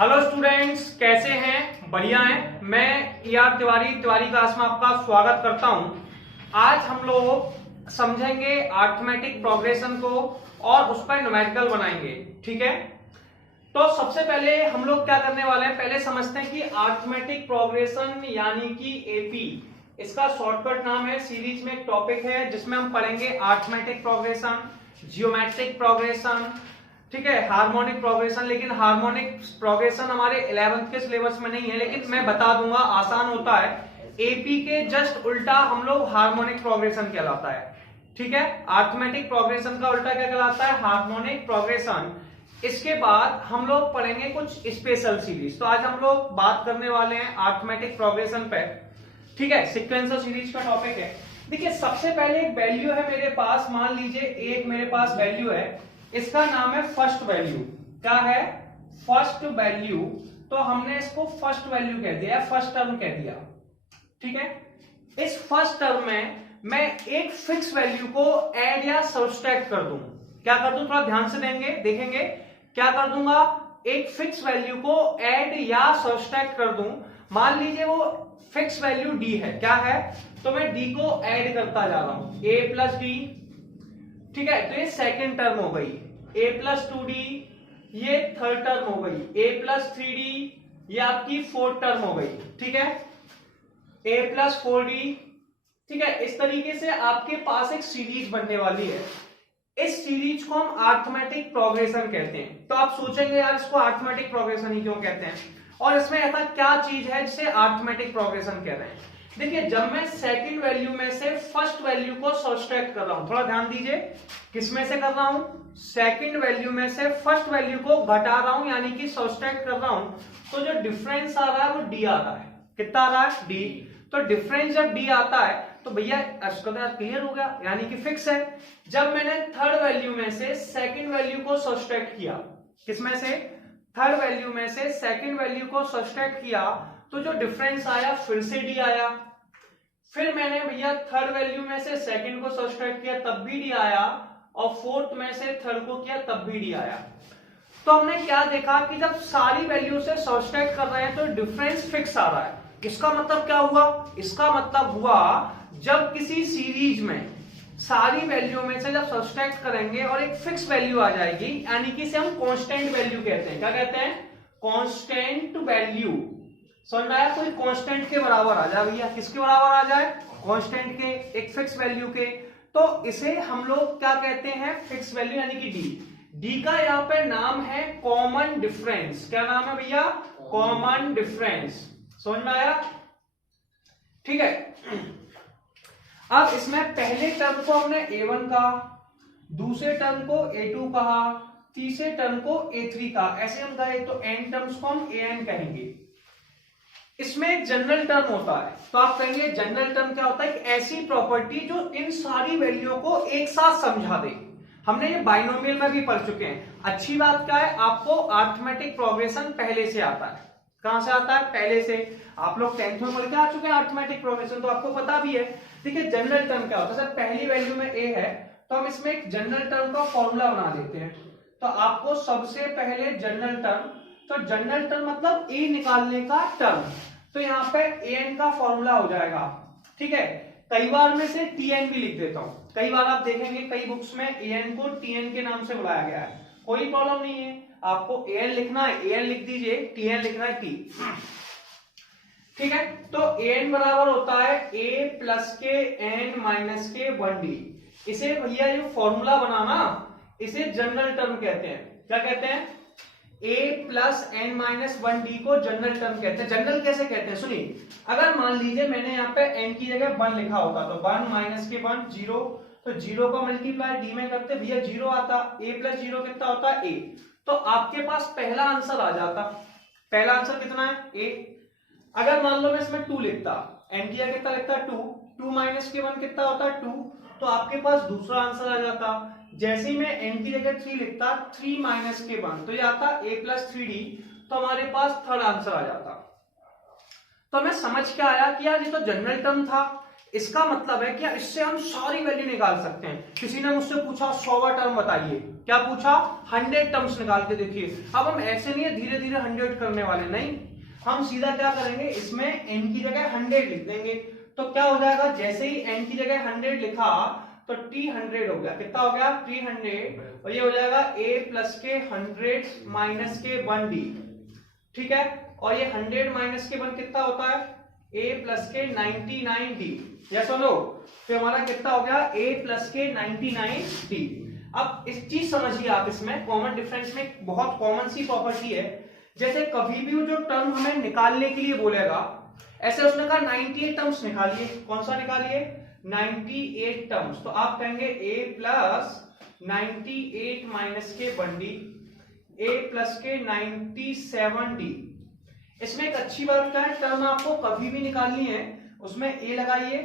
Hello students, कैसे हैं? बढ़िया हैं। मैं तिवारी क्लास में आपका स्वागत करता हूं। आज हम लोग समझेंगे अरिथमेटिक प्रोग्रेशन को और उस पर न्यूमेरिकल बनाएंगे। ठीक है, तो सबसे पहले हम लोग क्या करने वाले हैं, पहले समझते हैं कि अरिथमेटिक प्रोग्रेशन यानी कि एपी, इसका शॉर्टकट नाम है। सीरीज में एक टॉपिक है जिसमें हम पढ़ेंगे अरिथमेटिक प्रोग्रेशन, जियोमेट्रिक प्रोग्रेशन, ठीक है, हार्मोनिक प्रोग्रेशन। लेकिन हार्मोनिक प्रोग्रेशन हमारे 11th के सिलेबस में नहीं है, लेकिन मैं बता दूंगा, आसान होता है। एपी के जस्ट उल्टा हम लोग हार्मोनिक प्रोग्रेशन कहलाता है। ठीक है, अरिथमेटिक प्रोग्रेशन का उल्टा क्या कहलाता है? Harmonic progression. इसके बाद हम लोग पढ़ेंगे कुछ स्पेशल सीरीज। तो आज हम लोग बात करने वाले हैं अरिथमेटिक प्रोग्रेशन पे। ठीक है, सीक्वेंसर सीरीज का टॉपिक है। देखिए, सबसे पहले एक वैल्यू है मेरे पास, मान लीजिए एक मेरे पास वैल्यू है, इसका नाम है फर्स्ट वैल्यू। क्या है? First value. तो हमने इसको फर्स्ट वैल्यू कह दिया, फर्स्ट टर्म कह दिया। ठीक है, इस फर्स्ट टर्म में मैं एक फिक्स वैल्यू को ऐड या सब्सट्रैक्ट कर दूं। क्या कर दूं? थोड़ा ध्यान से देखेंगे क्या कर दूंगा। एक फिक्स वैल्यू को ऐड या सब्सट्रैक्ट कर दूं। मान लीजिए वो फिक्स वैल्यू डी है। क्या है? तो मैं डी को ऐड करता जा रहा हूं, ए प्लस डी। ठीक है, तो ये सेकेंड टर्म हो गई। a प्लस 2d, ये थर्ड टर्म हो गई। a प्लस 3d, ये आपकी फोर्थ टर्म हो गई। ठीक है, a प्लस 4d। ठीक है, इस तरीके से आपके पास एक सीरीज बनने वाली है। इस सीरीज को हम अरिथमेटिक प्रोग्रेशन कहते हैं। तो आप सोचेंगे यार, इसको अरिथमेटिक प्रोग्रेशन ही क्यों कहते हैं, और इसमें ऐसा क्या चीज है जिसे अरिथमेटिक प्रोग्रेशन कह रहे हैं। देखिए, जब मैं सेकंड वैल्यू में से फर्स्ट वैल्यू को सब्ट्रैक्ट कर रहा हूं, थोड़ा ध्यान दीजिए, किसमें से कर रहा हूं? सेकंड वैल्यू में से फर्स्ट वैल्यू को घटा रहा हूं, यानी कि सब्ट्रैक्ट कर रहा हूं, तो जो डिफरेंस आ रहा है वो डी आ रहा है। कितना आ रहा है? डी। तो डिफरेंस जब डी आता है तो भैया इसका क्लियर हो गया, यानी कि फिक्स है। जब मैंने थर्ड वैल्यू में से सेकंड वैल्यू को सब्ट्रैक्ट किया, किसमें से? थर्ड वैल्यू में से सेकंड वैल्यू को सब्ट्रैक्ट किया, तो जो डिफरेंस आया फिर से डी आया। फिर मैंने भैया थर्ड वैल्यू में से सेकंड को सब्ट्रैक्ट किया, तब भी डी आया, और फोर्थ में से थर्ड को किया, तब भी डी आया। तो हमने क्या देखा कि जब सारी वैल्यू से सब्ट्रैक्ट कर रहे हैं तो डिफरेंस फिक्स आ रहा है। इसका मतलब क्या हुआ? इसका मतलब हुआ जब किसी सीरीज में सारी वैल्यू में से जब सब्ट्रैक्ट करेंगे और एक फिक्स वैल्यू आ जाएगी, यानी कि इसे हम कांस्टेंट वैल्यू कहते हैं। क्या कहते हैं? Constant value. समझ में आया? कोई कांस्टेंट के बराबर आ जाए भैया, किसके बराबर आ जाए? कांस्टेंट के, एक फिक्स वैल्यू के। तो इसे हम लोग क्या कहते हैं? फिक्स वैल्यू, यानी कि डी। डी का यहाँ पे नाम है कॉमन डिफरेंस। क्या नाम है भैया? Common difference. समझ में आया? ठीक है, अब इसमें पहले टर्म को हमने a1 कहा, दूसरे टर्म को a2 कहा, तीसरे टर्म को a3 कहा, ऐसे हम कहे तो n टर्म्स को हम an कहेंगे। इसमें एक जनरल टर्म होता है, तो आप कहेंगे जनरल टर्म क्या होता है? एक ऐसी प्रॉपर्टी जो इन सारी वैल्यू को एक साथ समझा दे। हमने ये बाइनोमियल में भी पढ़ चुके हैं। अच्छी बात क्या है, आपको अरिथमेटिक प्रोग्रेशन पहले से आता है। कहां से आता है? पहले से। आप लोग 10th में पढ़ के आ चुके हैं अरिथमेटिक प्रोग्रेशन, तो आपको पता भी है। देखिए, जनरल टर्म क्या होता है? सर, पहली वैल्यू में a है, तो हम इसमें एक जनरल टर्म का फॉर्मूला बना देते हैं। तो आपको सबसे पहले जनरल टर्म, तो जनरल टर्म मतलब a निकालने का टर्म, तो यहाँ पे an का फॉर्मूला हो जाएगा। ठीक है, कई बार में से tn भी लिख देता हूं। कई बार आप देखेंगे कई बुक्स में an को tn के नाम से बुलाया गया है, कोई प्रॉब्लम नहीं है। आपको an लिखना है, an लिख दीजिए, tn लिखना है t। ठीक है, तो an बराबर होता है a प्लस के n माइनस के 1d। इसे भैया ये फॉर्मूला बनाना, इसे जनरल टर्म कहते हैं। क्या कहते हैं? a plus n minus 1d को जनरल टर्म कहते हैं। जनरल कैसे कहते हैं? सुनिए, अगर मान लीजिए मैंने यहाँ पे n की जगह 1 लिखा होता, तो 1 माइनस के 1 0, तो 0 का मल्टीप्लाई d में करते भैया 0 आता, a प्लस 0 कितना होता है? a। तो आपके पास पहला आंसर आ जाता। पहला आंसर कितना है? a। अगर मान लो मैं इसमें 2 लिखता, n की जगह कितना लिखता? 2, 2 माइनस के 1 कितना होता है? 2, तो आपके पास दूसरा आंसर आ जाता। जैसे ही मैं n की जगह 3 लिखता, 3 माइनस के 1, तो ये आता a प्लस 3d, तो हमारे पास थर्ड आंसर आ जाता। तो हमें समझ क्या आया कि यार ये तो जनरल टर्म था, इसका मतलब है कि इससे हम सारी वैल्यू निकाल सकते हैं। किसी ने मुझसे पूछा 100वां टर्म बताइए, क्या पूछा? 100 टर्म्स निकाल के देखिए। अब हम ऐसे नहीं है धीरे धीरे 100 करने वाले, नहीं, हम सीधा क्या करेंगे, इसमें n की जगह 100 लिख देंगे। तो क्या हो जाएगा, जैसे ही n की जगह 100 लिखा तो t 100 हो गया, कितना हो गया? 300, और ये हो जाएगा a प्लस के 100 माइनस के 1d, ठीक है। और ये 100 माइनस के 1 कितना होता है? a प्लस के 99d, यस और नो? तो हमारा कितना हो गया? a प्लस के 99d। अब इस चीज समझिए आप, इसमें कॉमन डिफरेंस में बहुत कॉमन सी प्रॉपर्टी है, जैसे कभी भी वो जो टर्म हमें निकालने के लिए बोलेगा, ऐसे उसने कहा 98 टर्म्स निकालिए, कौन सा निकालिए? 98 टर्म्स। तो आप कहेंगे a प्लस 98 माइनस के 1d, a प्लस के 97d। इसमें एक अच्छी बात क्या है, टर्म आपको कभी भी निकालनी है उसमें a लगाइए,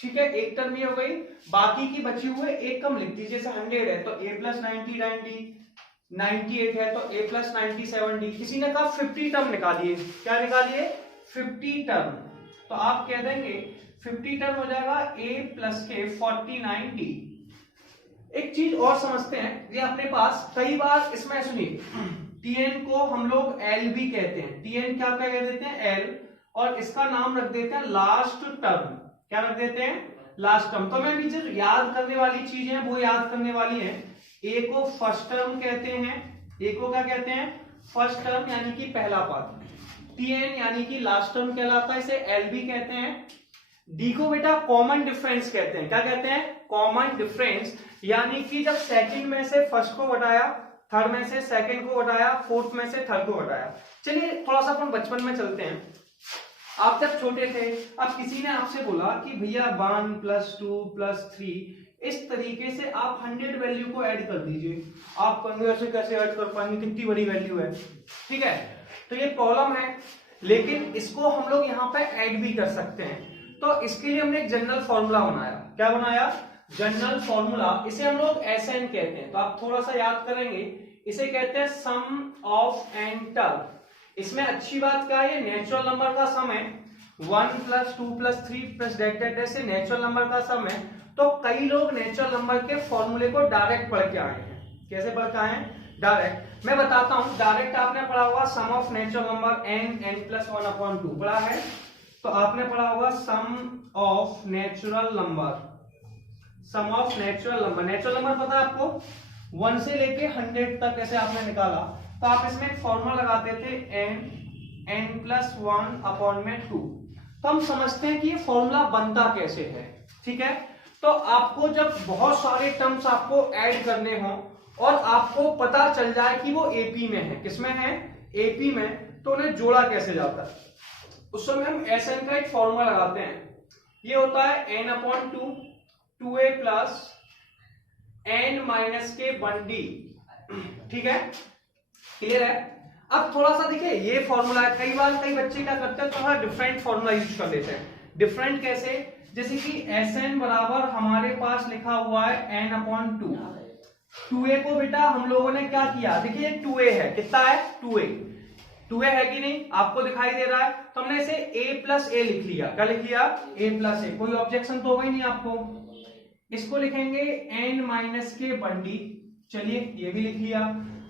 ठीक है, एक टर्म ये हो गई, बाकी की बची हुए एक कम लिख दीजिए। जैसे 100 है तो a प्लस 99d, 98 है तो a प्लस 97d। किसी ने कहा 50 टर्म निकालिए, क्या निकालिए? 50 टर्म। तो आप कह देंगे 50 टर्म हो जाएगा a प्लस के 49d। एक चीज और समझते हैं, ये अपने पास कई बार इसमें सुनिए, tn को हम लोग l भी कहते हैं, tn क्या कह देते हैं? l, और इसका नाम रख देते हैं लास्ट टर्म। क्या रख देते हैं? Last term. तो मैं जो याद करने वाली चीजें वो याद करने वाली है। a को फर्स्ट टर्म कहते हैं, a को क्या कहते हैं? फर्स्ट टर्म यानी कि पहला पद। tn यानी कि लास्ट टर्म कहलाता है, इसे l भी कहते हैं। d को बेटा कॉमन डिफरेंस कहते हैं, क्या कहते हैं? कॉमन डिफरेंस, यानी कि जब सेकंड में से फर्स्ट को घटाया, थर्ड में से सेकंड को घटाया, फोर्थ में से थर्ड को घटाया। चलिए थोड़ा सा अपन बचपन में चलते हैं। आप जब छोटे थे, अब किसी ने आपसे बोला कि भैया 1 प्लस 2 प्लस 3, इस तरीके से आप 100 वैल्यू को ऐड कर दीजिए। आप कहेंगे ऐसे कैसे ऐड कर पाएंगे, कितनी बड़ी वैल्यू है, ठीक है। तो ये प्रॉब्लम है, लेकिन इसको हम लोग यहाँ पे ऐड भी कर सकते हैं। तो इसके लिए हमने एक जनरल फॉर्मूला बनाया। क्या बनाया? General formula. इसे हम लोग SN कहते हैं। तो आप थोड़ा सा याद करेंगे, इसे कहते हैं सम ऑफ एन टर्म। इसमें अच्छी बात क्या है, नेचुरल नंबर का सम है, 1 प्लस 2 प्लस 3 प्लस डेट से नेचुरल नंबर का सम है। तो कई लोग नेचुरल नंबर के फॉर्मूले को डायरेक्ट पढ़ के आए हैं। कैसे पढ़ के आए हैं? डायरेक्ट। मैं बताता हूं, डायरेक्ट आपने पढ़ा होगा sum of natural number n plus 1/2 पढ़ा है। तो आपने पढ़ा होगा sum of natural number, sum of natural number. Natural number पता है आपको, 1 से लेके 100 तक ऐसे आपने निकाला। तो आप इसमें एक फॉर्मूला लगाते थे n प्लस 1/2। तो हम समझते हैं कि ये फॉर्मूला बनता कैसे है, ठीक है। तो आपको जब बहुत सारे टर्म्स आपको ऐड करने हो और आपको पता चल जाए कि वो AP में है, किसमें है? AP में, तो उन्हें जोड़ा कैसे जाता है, उस समय हम SN का एक फॉर्मूला लगाते हैं। ये होता है n/2 2a plus n minus के 1d, ठीक है, क्लियर है। अब थोड़ा सा देखिए, ये फॉर्मूला है, कई बार कई बच्चे क्या करते हैं, थोड़ा डिफरेंट फॉर्मूला यूज कर लेते हैं। डिफरेंट कैसे? जैसे कि SN बराबर हमारे पास लिखा हुआ है n/2, 2a को बेटा हम लोगों ने क्या किया, देखिए 2a है, कितना है? 2a है कि नहीं, आपको दिखाई दे रहा है। तो हमने इसे a प्लस a लिख लिया। क्या लिख लिया? a plus a। कोई ऑब्जेक्शन तो होगा ही नहीं आपको। इसको लिखेंगे n माइनस के 1d, चलिए ये भी लिख लिया।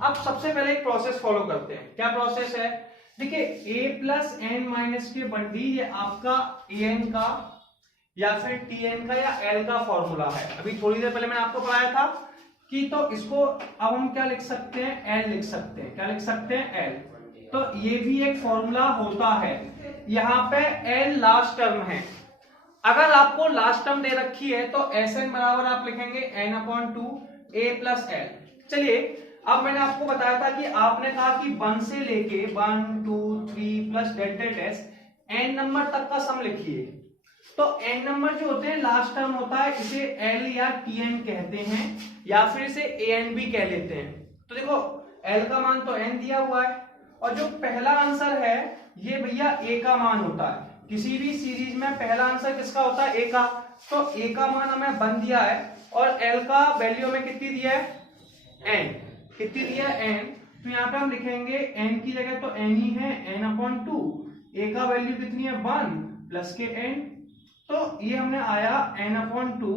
अब सबसे पहले एक प्रोसेस फॉलो करते हैं। क्या प्रोसेस है? देखिए a प्लस n माइनस के 1d, ये आपका an का या फिर tn का या l का फॉर्मूला है। अभी थोड़ी देर पहले मैंने आपको पढ़ाया था कि, तो इसको अब हम क्या लिख सकते हैं? l लिख सकते हैं। क्या लिख सकते हैं? l। तो ये भी एक फॉर्मूला होता है। यहाँ पे l लास्ट टर्म है। अगर आपको लास्ट टर्म दे रखी है तो SN बराबर आप लिखेंगे n/2 a प्लस l। चलिए अब मैंने आपको बताया था कि आपने कहा कि 1 से लेके 1 2 3 प्लस डेट n नंबर तक का सम लिखिए। तो n नंबर जो होते हैं लास्ट टर्म होता है, इसे l या tn कहते हैं, या फिर इसे an भी कह लेते हैं। तो देखो l का मान तो n दिया हुआ है, और जो पहला आंसर है ये भैया a का मान होता है। किसी भी सीरीज में पहला आंसर किसका होता है? a का। तो a का मान हमें 1 दिया है, और l का वैल्यू हमें कितनी दिया है? n। कितनी दिया है? n। तो यहाँ पे हम लिखेंगे n की जगह तो n ही है, n/2। a का वैल्यू कितनी है? 1 प्लस के n। तो ये हमने आया n/2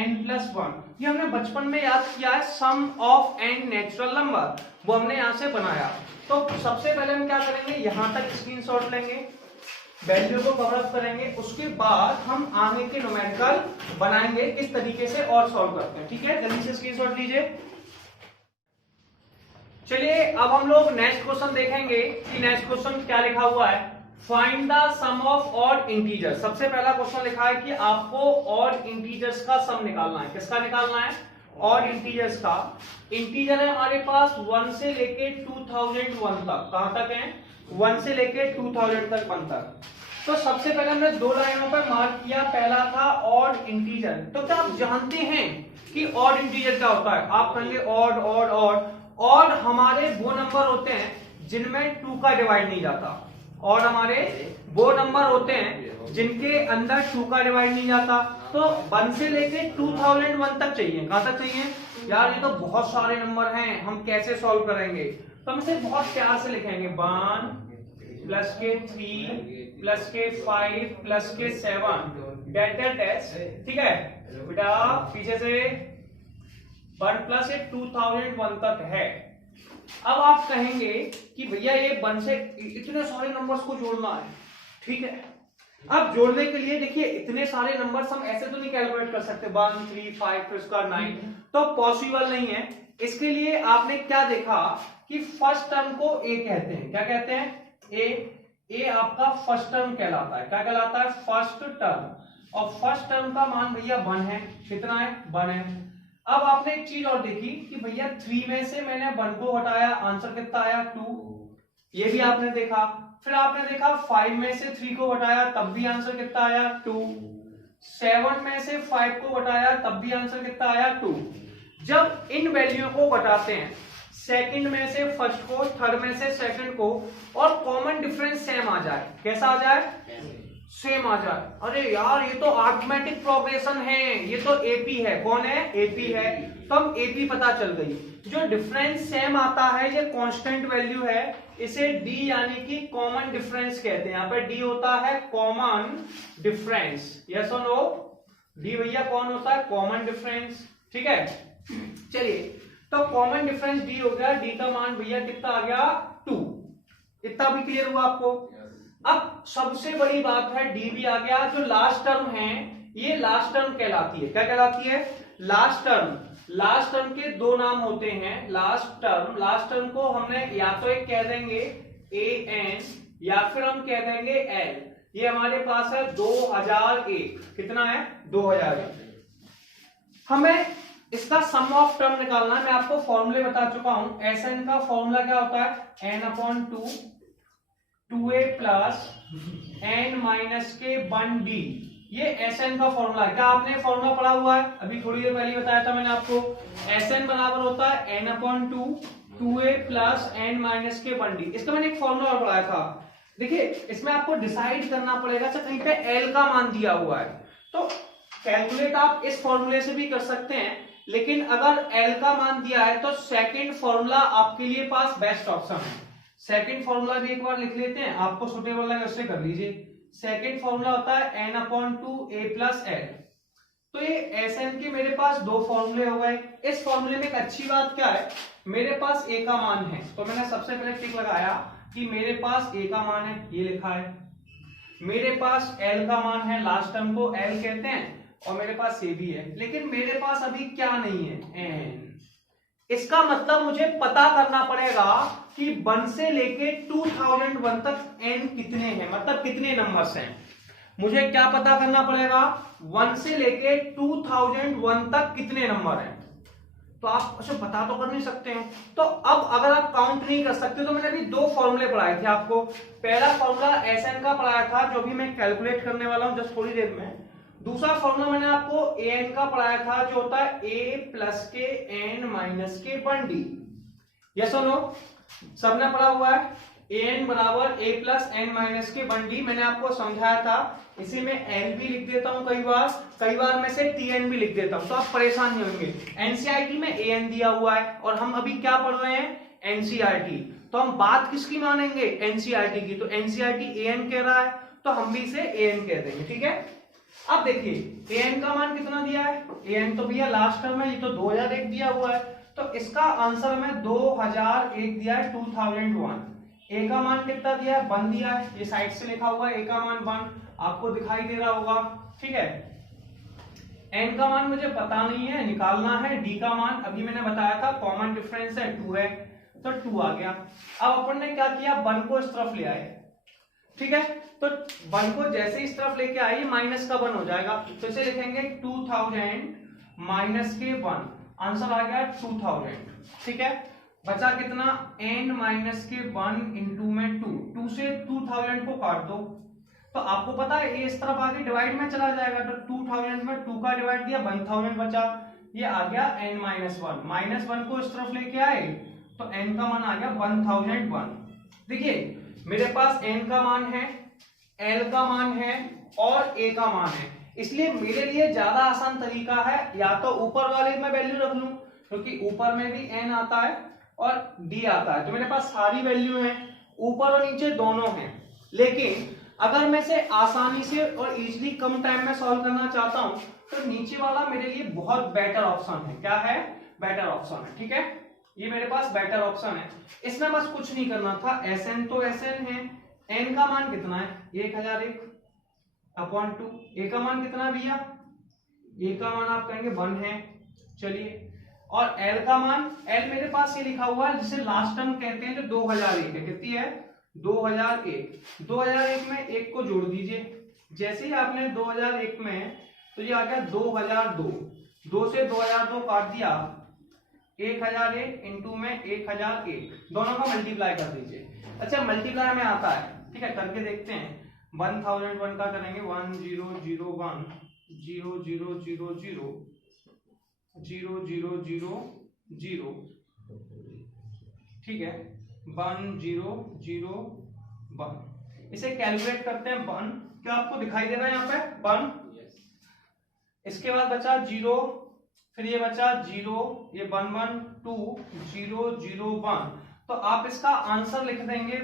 n+1। ये हमने बचपन में याद किया है, सम ऑफ n नेचुरल नंबर, वो हमने यहां से बनाया। तो सबसे पहले हम क्या करेंगे, यहां तक स्क्रीनशॉट लेंगे, वैल्यू को कवर अप करेंगे, उसके बाद हम आगे के न्यूमेरिकल बनाएंगे किस तरीके से और सॉल्व करते हैं। ठीक है, जल्दी से स्क्रीनशॉट लीजिए। चलिए अब हम लोग नेक्स्ट क्वेश्चन देखेंगे कि नेक्स्ट क्वेश्चन क्या लिखा हुआ है। Find the sum of odd integers. सबसे पहला क्वेश्चन लिखा है कि आपको ऑड इंटीजर्स का सम निकालना है। किसका निकालना है? ऑड इंटीजर्स का। इंटीजर है हमारे पास 1 से लेके 2001 तक। कहां तक है? 1 से लेके 2000 तक 1 तक। तो सबसे पहले हमने दो लाइनों पर मार्क किया। पहला था ऑड इंटीजर। तो क्या आप जानते हैं कि ऑड इंटीजर क्या होता है? आप कहेंगे ऑड ऑड ऑड। ऑड हमारे वो नंबर होते हैं जिनमें 2 का डिवाइड नहीं जाता। और हमारे वो नंबर होते हैं जिनके अंदर 2 का डिवाइड नहीं जाता। तो 1 से लेके 2001 तक चाहिए। कहां तक चाहिए यार? ये तो बहुत सारे नंबर हैं, हम कैसे सॉल्व करेंगे? तो हम इसे बहुत प्यार से लिखेंगे 1 प्लस के 3 प्लस के 5 प्लस के 7 डेट एस। ठीक है बेटा, पीछे से 1 प्लस 2001 तक है। अब आप कहेंगे कि भैया ये 1 से इतने सारे नंबर्स को जोड़ना है। ठीक है, अब जोड़ने के लिए देखिए इतने सारे नंबर्स हम ऐसे तो नहीं कैलकुलेट कर सकते 1 3 5 फिर उसका 9, तो पॉसिबल नहीं है। इसके लिए आपने क्या देखा कि फर्स्ट टर्म को ए कहते हैं। क्या कहते हैं? ए आपका फर्स्ट टर्म कहलाता है। क्या कहलाता है? First term. और फर्स्ट टर्म का मान भैया 1 है। कितना है? 1 है। अब आपने एक चीज और देखी कि भैया 3 में से मैंने 1 को हटाया, आंसर कितना आया? 2। ये भी आपने देखा। फिर आपने देखा 5 में से 3 को हटाया, तब भी आंसर कितना आया? 2। 7 में से 5 को हटाया, तब भी आंसर कितना आया? 2। जब इन वैल्यू को घटाते हैं, सेकंड में से फर्स्ट को, थर्ड में से सेकंड को, और कॉमन डिफरेंस सेम आ जाए। कैसा आ जाए? सेम आ जाए। अरे यार ये तो अरिथमेटिक प्रोग्रेशन है, ये तो एपी है। कौन है? एपी है। तो हम एपी पता चल गई। जो डिफरेंस सेम आता है, ये कांस्टेंट वैल्यू है, इसे डी यानी कि कॉमन डिफरेंस कहते हैं। यहाँ पे डी होता है कॉमन डिफरेंस। यस और नो? डी भैया कौन होता है? Common difference. ठीक है, चलिए तो कॉमन डिफरेंस डी हो गया। डी का मान भैया कितना आ गया? 2। इतना भी क्लियर हुआ आपको? अब सबसे बड़ी बात है, डी भी आ गया। जो लास्ट टर्म है ये लास्ट टर्म कहलाती है। क्या कहलाती है? Last term. लास्ट टर्म के दो नाम होते हैं। लास्ट टर्म को हमने या तो एक कह देंगे an या फिर हम कह देंगे l। ये हमारे पास है 2001। कितना है? 2001। हमें इसका सम ऑफ टर्म निकालना है। मैं आपको फॉर्मूले बता चुका हूं। Sn का फॉर्मूला क्या होता है? n/2 2a plus n minus के 1d। ये Sn का फॉर्मूला है। क्या आपने फॉर्मूला पढ़ा हुआ है? अभी थोड़ी देर पहले बताया था मैंने आपको। Sn बराबर होता है n/2 2a plus n minus के 1d। इसका मैंने एक फॉर्मूला और पढ़ाया था। देखिए इसमें आपको डिसाइड करना पड़ेगा। अच्छा कहीं पे l का मान दिया हुआ है तो कैलकुलेट आप इस फॉर्मूले से भी कर सकते हैं, लेकिन अगर l का मान दिया है तो सेकंड फॉर्मूला आपके लिए पास बेस्ट ऑप्शन है। सेकंड फॉर्मूला भी एक बार लिख लेते हैं, आपको सुटेबल लगे उससे कर लीजिए। सेकंड फॉर्मूला होता है n/2 a प्लस l। तो ये Sn के मेरे पास दो फॉर्मूले हो गए। इस फॉर्मूले में एक अच्छी बात क्या है, मेरे पास a का मान है, तो मैंने सबसे पहले टिक लगाया कि मेरे पास a का मान है, ये लिखा है। मेरे पास l का मान है, लास्ट टर्म को l कहते हैं, और मेरे पास a भी है, लेकिन मेरे पास अभी क्या नहीं है? n। इसका मतलब मुझे पता करना पड़ेगा कि 1 से लेके 2001 तक n कितने हैं, मतलब कितने नंबर्स हैं। मुझे क्या पता करना पड़ेगा? 1 से लेके 2001 तक कितने नंबर हैं। तो आप उसे पता तो कर नहीं सकते हैं। तो अब अगर आप काउंट नहीं कर सकते तो मैंने अभी दो फॉर्मूले पढ़ाए थे आपको। पहला फॉर्मूला Sn का पढ़ाया था, जो भी मैं कैलकुलेट करने वाला हूं जस्ट थोड़ी देर में। दूसरा फॉर्मूला मैंने आपको an का पढ़ाया था, जो होता है a प्लस के n माइनस के 1d। यस और नो? सबने पढ़ा हुआ है। an बराबर a प्लस n माइनस के 1d मैंने आपको समझाया था। इसी में n भी लिख देता हूं, कई बार में से tn भी लिख देता हूं, तो आप परेशान नहीं होंगे। एनसीईआरटी में an दिया हुआ है, और हम अभी क्या पढ़ रहे हैं? एनसीईआरटी। तो हम बात किसकी मानेंगे? एनसीईआरटी की। तो एनसीईआरटी an कह रहा है तो हम भी इसे an कह देंगे। ठीक है, अब देखिए an का मान कितना दिया है, an तो भैया लास्ट टर्म है, ये तो 2001 दिया हुआ है, तो इसका आंसर में 2001 दिया है, 2001। a का मान कितना दिया है, 1 दिया है, ये साइड से लिखा हुआ है, a का मान 1 आपको दिखाई दे रहा होगा, ठीक है। n का मान मुझे पता नहीं है, निकालना है। d का मान अभी मैंने बताया था कॉमन डिफरेंस है 2 है, तो 2 आ गया। अब अपन ने क्या किया, 1 को इस तरफ ले आए, ठीक है। तो 1 को जैसे इस तरफ लेके आए माइनस का 1 हो जाएगा, तो इसे लिखेंगे 2000 माइनस के 1, आंसर आ गया 2000, ठीक है। बचा कितना, n माइनस के 1 इंटू में 2 से 2000 को काट दो, तो आपको पता है ये इस तरफ आगे डिवाइड में चला जाएगा, तो 2000 में 2 का डिवाइड दिया, 1000 बचा, ये आ गया n माइनस 1। माइनस 1 को इस तरफ लेके आए तो n का मान आ गया 1001। देखिए मेरे पास n का मान है, l का मान है और a का मान है, इसलिए मेरे लिए ज्यादा आसान तरीका है या तो ऊपर वाले में वैल्यू रख लूं, क्योंकि ऊपर में भी n आता है और d आता है, तो मेरे पास सारी वैल्यू है, ऊपर और नीचे दोनों हैं। लेकिन अगर मैं इसे आसानी से और इजीली कम टाइम में सॉल्व करना चाहता हूं तो नीचे वाला मेरे लिए बहुत बेटर ऑप्शन है। क्या है, बेटर ऑप्शन है, ठीक है। ये मेरे पास बेटर ऑप्शन है, इसमें बस कुछ नहीं करना था, Sn तो Sn है, n का मान कितना है 1001 अपॉन 2, a का मान कितना है भैया, a का मान आप कहेंगे 1 है, चलिए। और l का मान, l मेरे पास ये लिखा हुआ है जिसे लास्ट टर्म कहते हैं, जो 2001 है, कितनी है 2001। 2001 में 1 को जोड़ दीजिए, जैसे ही आपने 2001 में, तो ये आ गया 2002, 2 से 2002 काट दिया, 1001 इंटू में 1001, दोनों का मल्टीप्लाई कर दीजिए। अच्छा मल्टीप्लाई में आता है, ठीक है, करके देखते हैं। 1001 का करेंगे 1001 0000 ठीक है, 1001, इसे कैलकुलेट करते हैं 1, क्या आपको दिखाई दे रहा है यहाँ पे 1, इसके बाद बचा 0, फिर ये बचा 0, ये 112001, तो आप इसका आंसर लिख देंगे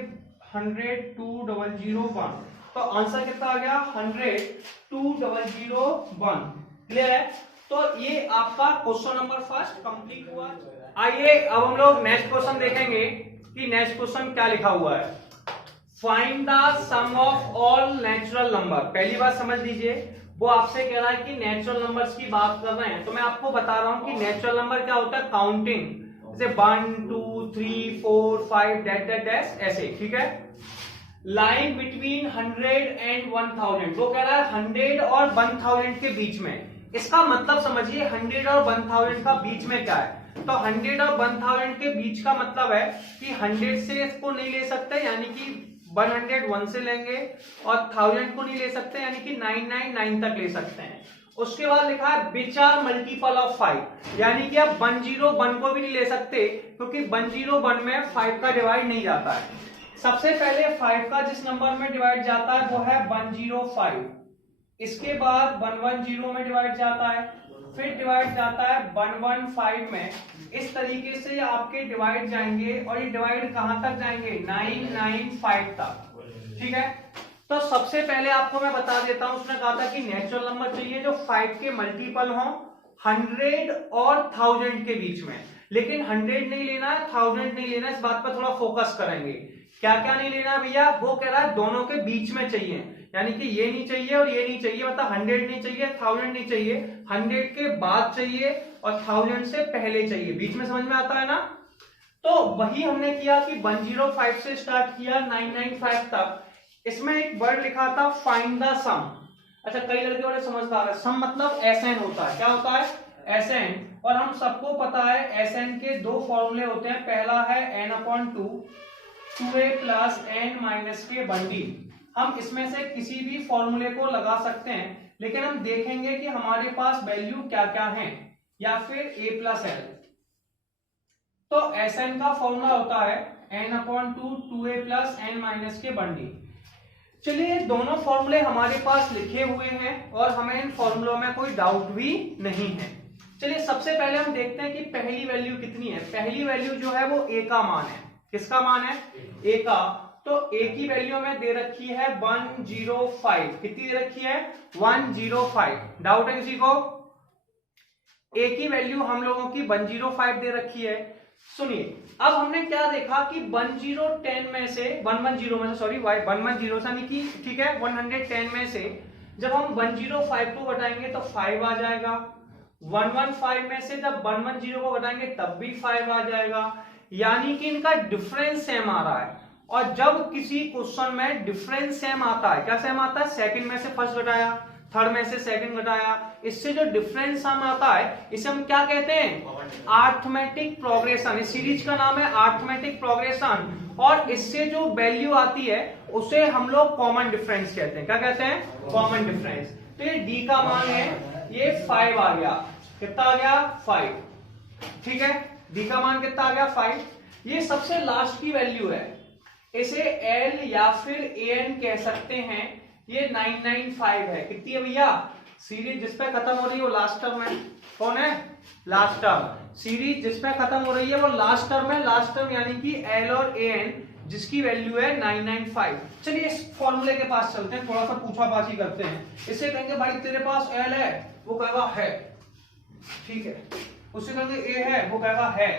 102001, तो आंसर कितना आ गया 102001। क्लियर है, तो ये आपका क्वेश्चन नंबर फर्स्ट कंप्लीट हुआ। आइए अब हम लोग नेक्स्ट क्वेश्चन देखेंगे कि नेक्स्ट क्वेश्चन क्या लिखा हुआ है। Find the sum of all natural number. पहली बात समझ लीजिए, वो आपसे कह रहा है कि नेचुरल नंबर्स की बात कर रहे हैं, तो मैं आपको बता रहा हूं कि नेचुरल नंबर क्या होता है, काउंटिंग, जैसे 1 2 3 4 5 डैश डैश डैश ऐसे, ठीक है। लाइन बिटवीन 100 एंड 1000, वो कह रहा है 100 और 1000 के बीच में। इसका मतलब समझिए 100 और 1000 का बीच में क्या है, तो 100 और 1000 के बीच का मतलब है कि 100 से इसको नहीं ले सकते, यानी कि 101 से लेंगे, और 1000 को नहीं ले सकते, यानी कि 999 तक ले सकते हैं। उसके बाद लिखा है विच आर मल्टीपल ऑफ 5, यानी कि आप 101 को भी नहीं ले सकते, क्योंकि 101 में 5 का डिवाइड नहीं जाता है। सबसे पहले 5 का जिस नंबर में डिवाइड जाता है वो है 105, इसके बाद 110 में डिवाइड जाता है, फिर डिवाइड जाता है 115 में। इस तरीके से आपके डिवाइड जाएंगे, और ये डिवाइड कहां तक जाएंगे 995 तक, ठीक है। तो सबसे पहले आपको मैं बता देता हूं, उसने कहा था कि नेचुरल नंबर चाहिए जो 5 के मल्टीपल हो 100 और 1000 के बीच में, लेकिन 100 नहीं लेना है, 1000 नहीं लेना, इस बात पर थोड़ा फोकस करेंगे। क्या क्या नहीं लेना भैया, वो कह रहा है दोनों के बीच में चाहिए, यानी कि ये नहीं चाहिए और ये नहीं चाहिए, मतलब 100 नहीं चाहिए 1000 नहीं चाहिए, 100 के बाद चाहिए और 1000 से पहले चाहिए, बीच में। समझ में आता है ना। तो वही हमने किया कि 105 से स्टार्ट किया 995 तक। इसमें एक वर्ड लिखा था फाइंड द सम। अच्छा कई लड़के बड़े समझदार है, सम मतलब एसएन होता है। क्या होता है, एसएन। और हम सबको पता है एसएन के दो फॉर्मूले होते हैं, पहला है n/2 2a plus n minus के बंडी। हम इसमें से किसी भी फॉर्मूले को लगा सकते हैं, लेकिन हम देखेंगे कि हमारे पास वैल्यू क्या क्या है, या फिर a प्लस l। तो Sn का फॉर्मूला होता है n/2 2a plus n minus के बंडी। चलिए दोनों फॉर्मूले हमारे पास लिखे हुए हैं और हमें इन फॉर्मूलों में कोई डाउट भी नहीं है। चलिए सबसे पहले हम देखते हैं कि पहली वैल्यू कितनी है। पहली वैल्यू जो है वो a का मान है। किसका मान है, a का। तो a की वैल्यू हमें दे रखी है 105। कितनी दे रखी है? 105। डाउट है किसी को? a की वैल्यू हम लोगों की 105 दे रखी है। सुनिए, अब हमने क्या देखा कि 110 में से 110 में से सॉरी 110 से यानी कि ठीक है 110 में से जब हम 105 को घटाएंगे तो 5 आ जाएगा। 115 में से जब 110 को घटाएंगे तब भी 5 आ जाएगा, यानी कि इनका डिफरेंस सेम आ रहा है। और जब किसी क्वेश्चन में डिफरेंस सेम आता है, क्या सेम आता है? सेकंड में से फर्स्ट घटाया, थर्ड में से सेकंड घटाया, इससे जो डिफरेंस सम आता है इसे हम क्या कहते हैं? Arithmetic progression. इस सीरीज का नाम है अरिथमेटिक प्रोग्रेशन। और इससे जो वैल्यू आती है उसे हम लोग कॉमन डिफरेंस कहते हैं। क्या कहते हैं? Common difference. तो ये डी का मान है, ये 5 आ गया। कितना आ गया? 5। ठीक है, डी का मान कितना आ गया? 5। ये सबसे लास्ट की वैल्यू है, इसे एल या फिर एन कह सकते हैं। ये 995 है। कितनी है भैया? सीरीज जिस पे खत्म हो रही है वो लास्ट टर्म है। कौन है? Last term. सीरीज जिस पे खत्म हो रही है वो लास्ट टर्म है। लास्ट टर्म यानी कि एल और ए एन, जिसकी वैल्यू है 995। चलिए इस फॉर्मूले के पास चलते हैं, थोड़ा सा पूछापाछी करते हैं। इसे कहेंगे भाई तेरे पास एल है, वो कहेगा है, ठीक है। उससे कहेंगे ए है, वो कहेगा है।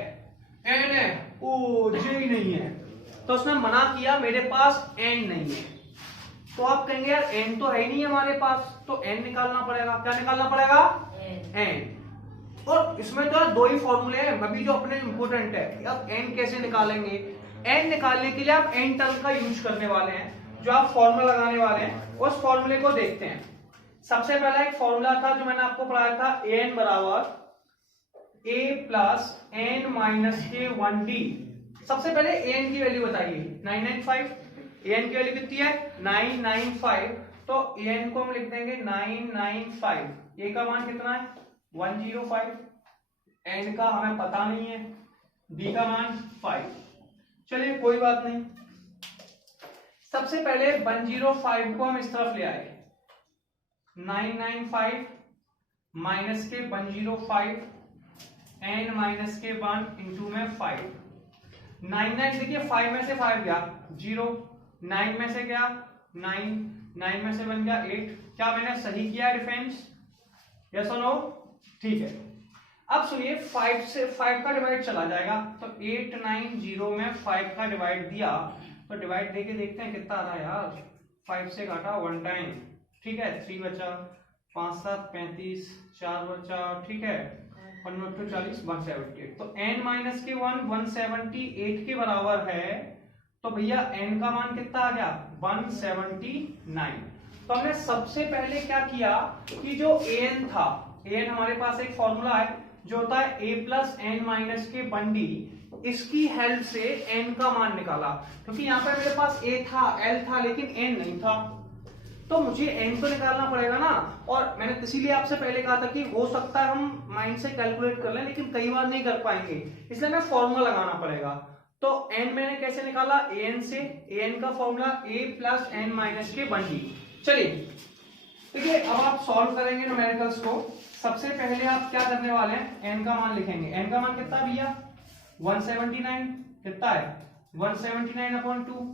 एन है, ओ जे ही नहीं है, तो उसने मना किया मेरे पास एन नहीं है। तो आप कहेंगे यार एन तो है नहीं हमारे पास, तो एन निकालना पड़ेगा। क्या निकालना पड़ेगा? एन। और इसमें तो दो ही फॉर्मूले हैं अभी जो अपने इंपोर्टेंट है। अब एन कैसे निकालेंगे? एन निकालने के लिए आप एन टर्म का यूज करने वाले हैं, जो आप फॉर्मूला लगाने वाले हैं उस फॉर्मूले को देखते हैं। सबसे पहला एक फॉर्मूला था जो मैंने आपको पढ़ाया था, एन बराबर ए प्लस एन माइनस के 1d। सबसे पहले एन की वैल्यू बताइए, 995। एन की वैल्यू कितनी है? 995। तो एन को हम लिख देंगे 995। ए का मान कितना है? 105। एन का हमें पता नहीं है, डी का मान 5। चलिए कोई बात नहीं। सबसे पहले 105 को हम इस तरफ ले आए, 995 माइनस के 105 एन माइनस के 1 इंटू में 5। 99 देखिए 5 में से 5 गया 0, 9 में से गया 9, 9 में से बन गया 8। क्या मैंने सही किया है डिफरेंस? यस और नो? ठीक है। अब सुनिए 5 से 5 का डिवाइड चला जाएगा, तो 890 में 5 का डिवाइड दिया, तो डिवाइड देके देखते हैं कितना आ रहा है यार। 5 से काटा 1 टाइम, ठीक है, 3 बचा, 5 7 35, 4 बचा, ठीक है, 140 178। तो n माइनस के 1 178 के बराबर है। तो भैया n का मान कितना आ गया? 179। तो हमने सबसे पहले क्या किया कि जो an था, an हमारे पास एक फॉर्मूला है जो होता है a प्लस एन माइनस के 1d, इसकी हेल्प से n का मान निकाला। क्योंकि यहाँ पे मेरे पास a था, l था, लेकिन n नहीं था, तो मुझे n तो निकालना पड़ेगा ना। और मैंने इसीलिए आपसे पहले कहा था कि हो सकता है हम माइंड से कैलकुलेट कर लें, लेकिन कई बार नहीं कर पाएंगे, इसलिए हमें फॉर्मूला लगाना पड़ेगा। तो n मैंने कैसे निकाला? an से। an का formula a plus n minus के 1d। चलिए देखिए, अब आप सॉल्व करेंगे न्यूमेरिकल्स को। सबसे पहले आप क्या करने वाले हैं? n का मान लिखेंगे। n का मान कितना भैया? 179। कितना है? 179/2।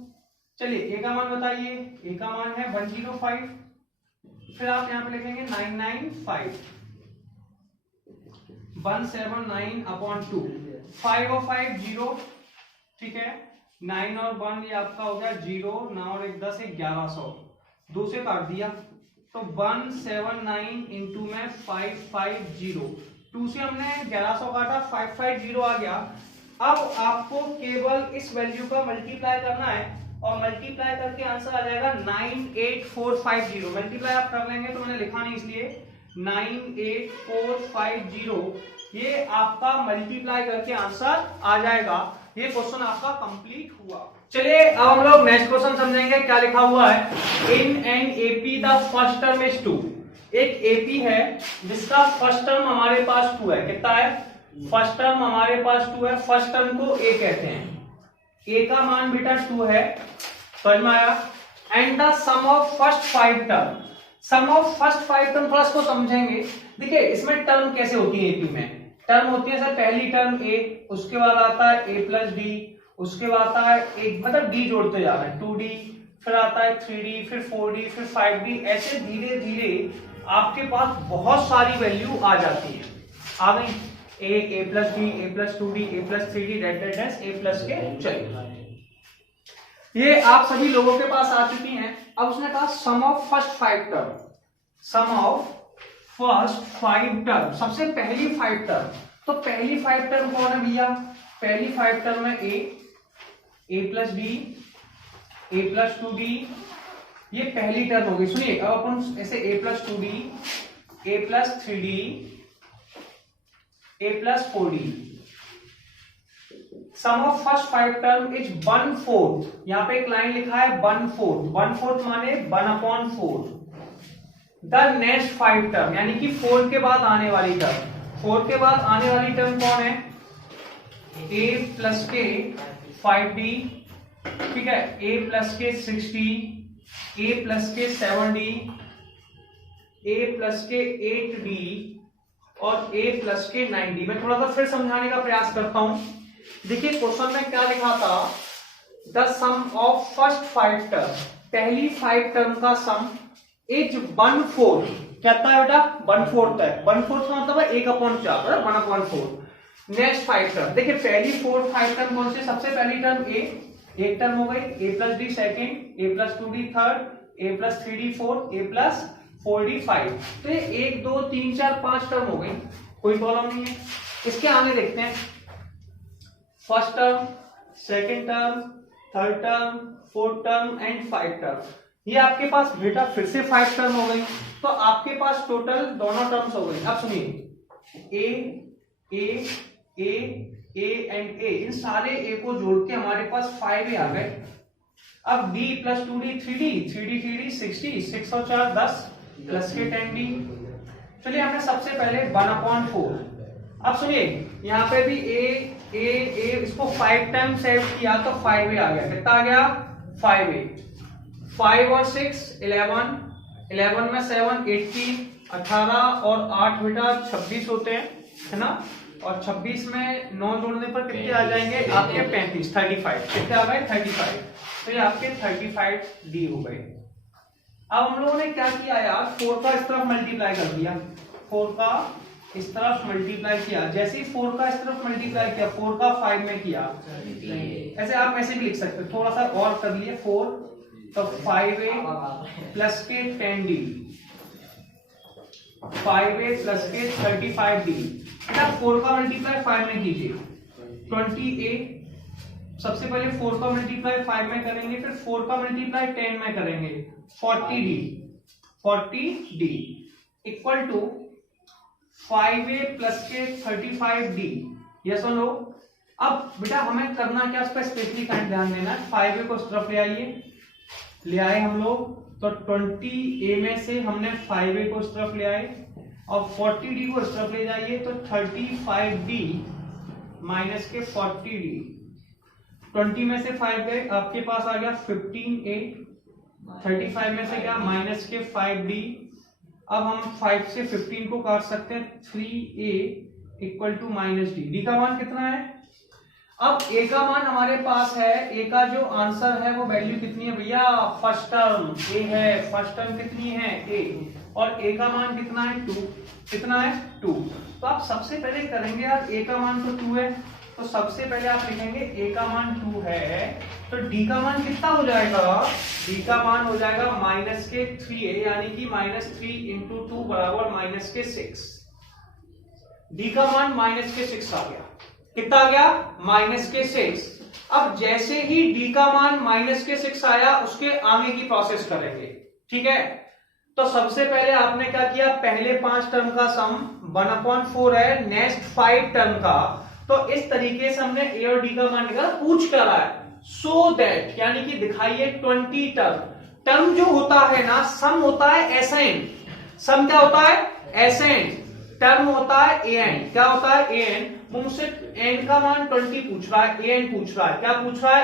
चलिए a का मान बताइए। a का मान है 105। फिर आप यहाँ पे लिखेंगे 995, 179/2। 5 और 5 0, ठीक है, 9 और 1 ये आपका हो गया 0, 9 और 1 10, 1100, 2 से काट दिया, तो 179 इंटू में 550, 2 से हमने 1100 काटा, 550 आ गया। अब आपको केवल इस वैल्यू का मल्टीप्लाई करना है और मल्टीप्लाई करके आंसर आ जाएगा 98450। मल्टीप्लाई आप कर लेंगे तो मैंने लिखा नहीं इसलिए 98450, ये आपका मल्टीप्लाई करके आंसर आ जाएगा। ये क्वेश्चन आपका कंप्लीट हुआ। चलिए अब हम लोग नेक्स्ट क्वेश्चन समझेंगे। क्या लिखा हुआ है? In an AP the first term is 2। एक एपी है जिसका फर्स्ट टर्म हमारे पास 2 है। कितना है? फर्स्ट टर्म हमारे पास 2 है। फर्स्ट टर्म को ए कहते हैं। ए का मान बेटा 2 है, समझ में आया? And the sum of first 5 term. Sum of first 5 term थोड़ा इसको समझेंगे। देखिए इसमें टर्म कैसे होती है एपी में? टर्म होती है सर, पहली टर्म ए, उसके बाद आता है ए प्लस डी, उसके बाद आता है एक, मतलब डी जोड़ते जा रहे हैं, 2D, फिर आता है 3D, फिर 4D, फिर 5D, ऐसे धीरे धीरे आपके पास बहुत सारी वैल्यू आ जाती है। आ गई a plus b, a plus 2D, a plus 3D, a plus के। चलिए, ये आप सभी लोगों के पास आ चुकी हैं। अब उसने कहा sum of first 5 term, sum of first 5 term, सबसे पहली 5 टर्म। तो पहली 5 टर्म कौन है भैया? पहली 5 टर्म है a plus b, a plus 2d, ये पहली टर्म हो गई। सुनिए, अब अपन ऐसे a plus 2d, a plus 3d, a plus 4d, sum of first 5 term is 1/4। यहां पे एक लाइन लिखा है 1/4, 1/4 माने 1/4। द नेक्स्ट 5 टर्म, यानी कि 4 के बाद आने वाली टर्म, 4 के बाद आने वाली टर्म कौन है? a प्लस के 5d, ठीक है, a प्लस के 6d, a प्लस के 7d, a प्लस के 8d और a प्लस के 9d। मैं थोड़ा सा फिर समझाने का प्रयास करता हूं। देखिए क्वेश्चन में क्या लिखा था, the sum of first 5 term, पहली 5 टर्म का सम इज 1/4। क्या है बेटा? 1/4 है। 1/4 का मतलब है 1/4, 1/4। नेक्स्ट 5 टर्म, देखिए पहली 5 टर्म कौन सी? सबसे पहली टर्म a, एक टर्म हो गई, a plus D second, a plus 2d third, a plus 3d fourth, a plus 4d 5। तो ये 1 2 3 4 5 टर्म हो गई, कोई प्रॉब्लम नहीं है। इसके आगे देखते हैं, first term, second term, third term, fourth term and 5 term. ये आपके पास बेटा फिर से 5 टर्म हो गई, तो आपके पास टोटल दोनों टर्म्स हो गई। अब सुनिए, a एंड a, इन सारे a को जोड़ के हमारे पास 5a आ गए। अब b plus 2d 3d 6d, 6 और 4 10 प्लस के 10d। चलिए हमने सबसे पहले 1/4। अब सुनिए, यहाँ पे भी a इसको 5 टाइम्स ऐड किया तो 5a आ गया। कितना आ गया? 5a। 5 और 6 11, 11 में 7 18, 18 और 8 बेटा 26 होते हैं, है ना? और 26 में 9 जोड़ने पर कितने आ जाएंगे आपके? 35, 35। कितने आ गए? 35। तो ये आपके 35d हो गए। अब हम लोगों ने क्या किया यार, 4 का इस तरफ मल्टीप्लाई कर दिया, 4 का इस तरफ मल्टीप्लाई किया। जैसे ही 4 का इस तरफ मल्टीप्लाई किया, 4 का 5 में किया, ऐसे आप ऐसे भी लिख सकते हो, थोड़ा सा और कर लिए। 4 तो 5a प्लस के 10d, 5a प्लस के 35d। 4 का मल्टीप्लाई 5 में कीजिए, 20a। सबसे पहले 4 का मल्टीप्लाई 5 में करेंगे, फिर 4 का मल्टीप्लाई 10 में करेंगे, 40d equal to 5a plus के 35d। यस और नो? अब बेटा हमें करना क्या, उस पर स्पेशली काइंड ध्यान देना है। 5a को इस तरफ ले आइए, ले आए हम लोग, तो 20a में से हमने 5a को इस तरफ ले आए और 40d को इस तरफ ले जाइए, तो 35d माइनस के 40d। 20 में से 5 गए, आपके पास आ गया 15a। 35 में से क्या? माइनस के 5d। अब हम 5 से 15 को काट सकते हैं, 3a equal to minus d. D का मान कितना है? अब a का मान हमारे पास है, a का जो आंसर है वो वैल्यू कितनी है भैया? फर्स्ट टर्म a है, फर्स्ट टर्म कितनी है? a, और a का मान कितना है? 2। कितना है? 2। तो आप सबसे पहले करेंगे यार, a का मान तो 2 है, तो सबसे पहले आप लिखेंगे a का मान 2 है, तो d का मान कितना हो जाएगा? d का मान हो जाएगा माइनस के 3a, यानी कि -3 इंटू 2 बराबर माइनस के 6। d का मान माइनस के 6 आ गया। कितना आ गया? माइनस के 6। अब जैसे ही d का मान माइनस के 6 आया, उसके आगे की प्रोसेस करेंगे, ठीक है? तो सबसे पहले आपने क्या किया, पहले 5 टर्म का सम 1/4 है, नेक्स्ट 5 टर्म का, तो इस तरीके से हमने a और d का मान निकाला, पूछ कर रहा है। सो दैट, यानी कि दिखाइए 20 टर्म। टर्म जो होता है ना, सम होता है एसेंड, सम क्या होता है? एसेंड। टर्म होता है an, क्या होता है? an। वो मुझसे n का मान 20 पूछ रहा है, an पूछ रहा है, क्या पूछ रहा है?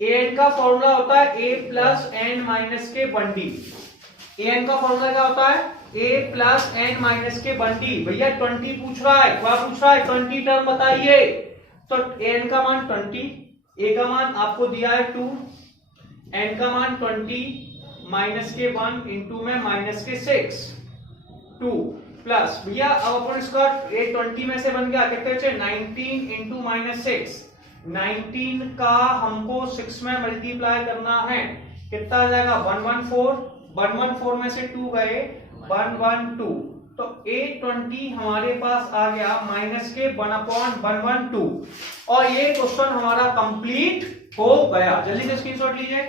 an का फॉर्मूला होता है a प्लस n माइनस के 1d। an का फॉर्मूला क्या होता है? a प्लस n माइनस के 1d। भैया 20 पूछ रहा है, क्या पूछ रहा है? 20 टर्म बताइए, तो n का मान 20 ए का मान आपको दिया है 2, एन का मान 20 माइनस के 1 इंटू में माइनस के 6 2 प्लस भैया अब अपन इसका ए 20 में से बन गया कितने बचे 19 इंटू माइनस 6 19 का हमको 6 में मल्टीप्लाई करना है कितना आ जाएगा 114 में से 2 गए 112 तो A20 हमारे पास आ गया माइनस के 1/112 और ये क्वेश्चन हमारा कंप्लीट हो गया। जल्दी से स्क्रीनशॉट लीजिए।